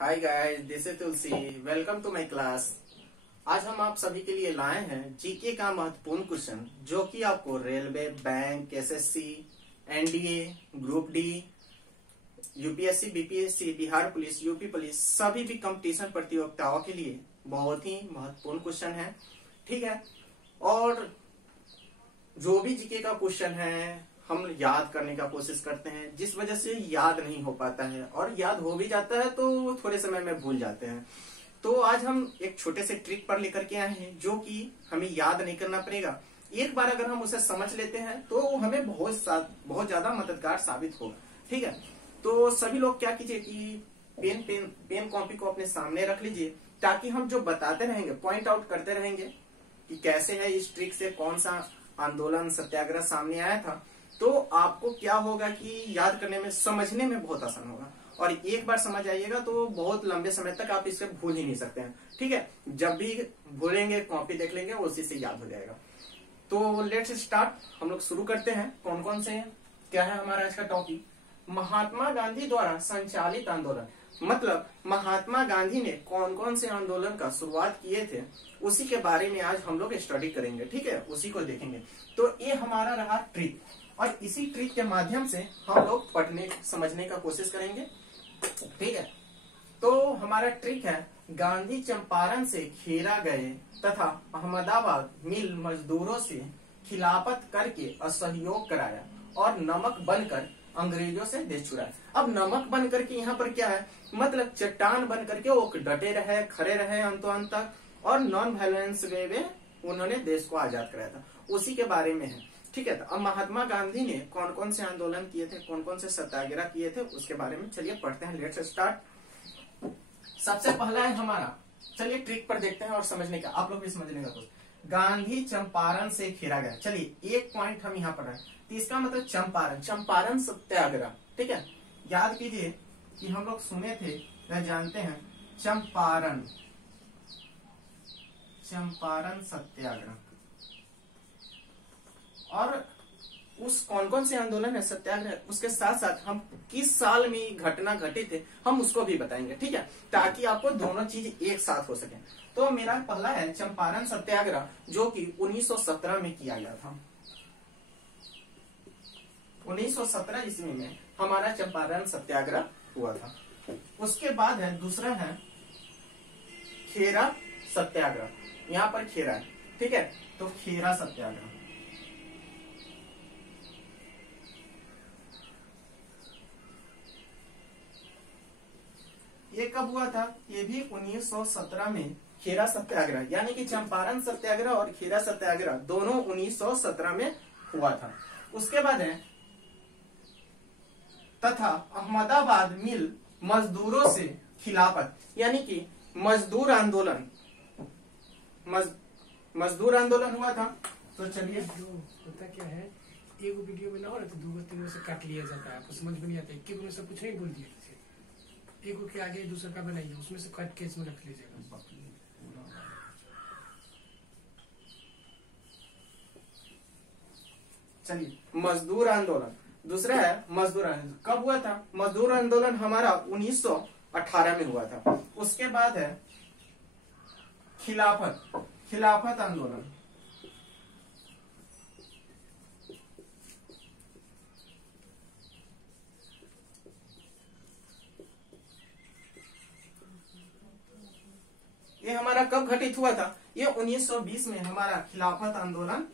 Hi guys, this is Tulsi. Welcome to my class. आज हम आप सभी के लिए लाए हैं जीके का महत्वपूर्ण क्वेश्चन, जो कि आपको railway, bank, SSC, NDA, group D, UPSC, BPSC, Bihar police, UP police, सभी भी कंपटीशन प्रतियोगिताओं के लिए बहुत ही महत्वपूर्ण क्वेश्चन है। ठीक है। और जो भी जीके का क्वेश्चन है हम याद करने का कोशिश करते हैं, जिस वजह से याद नहीं हो पाता है, और याद हो भी जाता है तो थोड़े समय में भूल जाते हैं। तो आज हम एक छोटे से ट्रिक पर लेकर के आए हैं, जो कि हमें याद नहीं करना पड़ेगा। एक बार अगर हम उसे समझ लेते हैं तो हमें बहुत ज्यादा मददगार साबित होगा। ठीक है। तो सभी लोग क्या कीजिए कि पेन कॉपी को अपने सामने रख लीजिए, ताकि हम जो बताते रहेंगे, पॉइंट आउट करते रहेंगे कि कैसे है इस ट्रिक से कौन सा आंदोलन, सत्याग्रह सामने आया था। तो आपको क्या होगा कि याद करने में, समझने में बहुत आसान होगा। और एक बार समझ आइएगा तो बहुत लंबे समय तक आप इसे भूल ही नहीं सकते हैं। ठीक है। जब भी भूलेंगे कॉपी देख लेंगे, उसी से याद हो जाएगा। तो लेट्स स्टार्ट। हम लोग शुरू करते हैं। कौन कौन से हैं, क्या है हमारा आज का टॉपिक? महात्मा गांधी द्वारा संचालित आंदोलन। मतलब महात्मा गांधी ने कौन कौन से आंदोलन का शुरुआत किए थे, उसी के बारे में आज हम लोग स्टडी करेंगे। ठीक है, उसी को देखेंगे। तो ये हमारा रहा ट्रिक, और इसी ट्रिक के माध्यम से हम लोग पढ़ने समझने का कोशिश करेंगे। ठीक है। तो हमारा ट्रिक है, गांधी चंपारण से खेरा गए तथा अहमदाबाद मिल मजदूरों से खिलाफत करके असहयोग कराया और नमक बनकर अंग्रेजों से देश छुड़ाया। अब नमक बन करके यहाँ पर क्या है, मतलब चट्टान बन करके वो डटे रहे, खड़े रहे अंत तक, और नॉन वायलेंस वे में उन्होंने देश को आजाद कराया था, उसी के बारे में है। ठीक है। तो अब महात्मा गांधी ने कौन कौन से आंदोलन किए थे, कौन कौन से सत्याग्रह किए थे, उसके बारे में चलिए पढ़ते हैं। Let's start. सबसे पहला है हमारा, चलिए ट्रिक पर देखते हैं और समझने का, आप लोग भी समझने का कोशिश। गांधी चंपारण से खेरा गया। चलिए एक पॉइंट हम यहाँ पर है, तो इसका मतलब चंपारण, चंपारण सत्याग्रह। ठीक है। याद कीजिए कि हम लोग सुने थे या जानते हैं चंपारण, चंपारण सत्याग्रह। और उस कौन कौन से आंदोलन है, सत्याग्रह, उसके साथ साथ हम किस साल में घटना घटित थे हम उसको भी बताएंगे। ठीक है, ताकि आपको दोनों चीज एक साथ हो सके। तो मेरा पहला है चंपारण सत्याग्रह, जो कि 1917 में किया गया था। 1917 ईस्वी में हमारा चंपारण सत्याग्रह हुआ था। उसके बाद है दूसरा है खेरा सत्याग्रह। यहाँ पर खेरा है। ठीक है। तो खेरा सत्याग्रह ये कब हुआ था? ये भी 1917 में। खेरा सत्याग्रह यानी कि चंपारण सत्याग्रह और खेरा सत्याग्रह दोनों 1917 में हुआ था। उसके बाद है तथा अहमदाबाद मिल मजदूरों से खिलाफत, यानी कि मजदूर आंदोलन, मजदूर आंदोलन हुआ था। तो चलिए, जो होता क्या है, एक वीडियो में ना हो तो दो तीनों से काट लिया जाता है, आपको समझ में नहीं आता। एक में सब कुछ नहीं बोल दिया, एक के आगे दूसरा का बनाइए, उसमें से कट के इसमें रख लीजिएगा। चलिए, मजदूर आंदोलन दूसरा है। मजदूर आंदोलन कब हुआ था? मजदूर आंदोलन हमारा 1918 में हुआ था। उसके बाद है खिलाफत आंदोलन। ये हमारा कब घटित हुआ था? ये 1920 में हमारा खिलाफत आंदोलन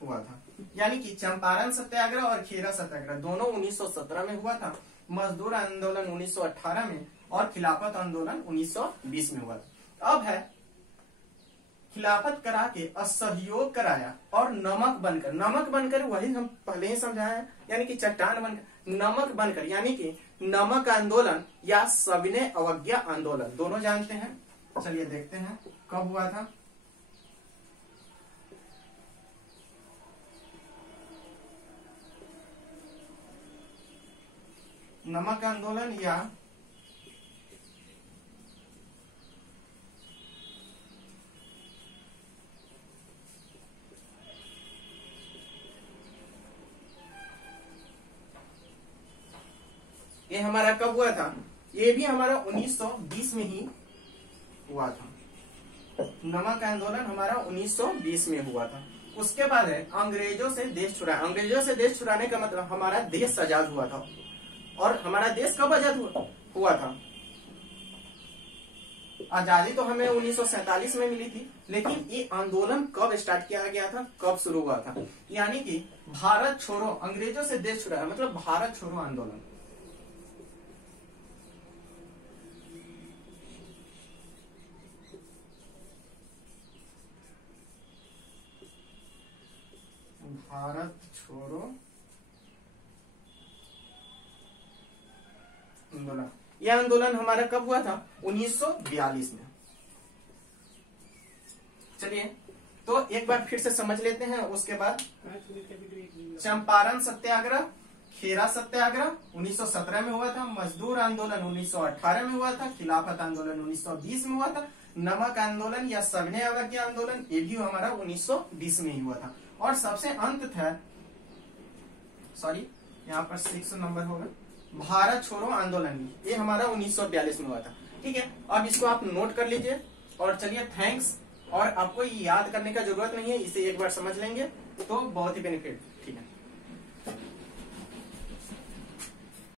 हुआ था। यानी कि चंपारण सत्याग्रह और खेरा सत्याग्रह दोनों 1917 में हुआ था। मजदूर आंदोलन 1918 में और खिलाफत आंदोलन 1920 में हुआ था। अब है खिलाफत करा के असहयोग कराया और नमक बनकर वही हम पहले ही समझाए हैं, यानी कि चट्टान बनकर, नमक बनकर, यानी कि नमक आंदोलन या सविनय अवज्ञा आंदोलन, दोनों जानते हैं। चलिए देखते हैं कब हुआ था। नमक आंदोलन या ये हमारा कब हुआ था? ये भी हमारा 1920 में ही हुआ था। नमक आंदोलन हमारा 1920 में हुआ था। उसके बाद है अंग्रेजों से देश छुड़ाया। अंग्रेजों से देश छुड़ाने का मतलब हमारा देश आजाद हुआ था। और हमारा देश कब आजाद हुआ था? आजादी तो हमें 1947 में मिली थी, लेकिन ये आंदोलन कब स्टार्ट किया गया था, कब शुरू हुआ था? यानी कि भारत छोड़ो, अंग्रेजों से देश छुड़ाया मतलब भारत छोड़ो आंदोलन। भारत छोड़ो आंदोलन। यह आंदोलन हमारा कब हुआ था? 1942 में। चलिए तो एक बार फिर से समझ लेते हैं। उसके बाद चंपारण सत्याग्रह, खेरा सत्याग्रह 1917 में हुआ था। मजदूर आंदोलन 1918 में हुआ था। खिलाफत आंदोलन 1920 में हुआ था। नमक आंदोलन या सविनय अवज्ञा आंदोलन ये भी हमारा 1920 में ही हुआ था। और सबसे अंत था, सॉरी यहाँ पर 6 नंबर होगा, भारत छोड़ो आंदोलन, ये हमारा 1942 में हुआ था। ठीक है, अब इसको आप नोट कर लीजिए। और चलिए थैंक्स। और आपको ये याद करने का जरूरत नहीं है, इसे एक बार समझ लेंगे तो बहुत ही बेनिफिट।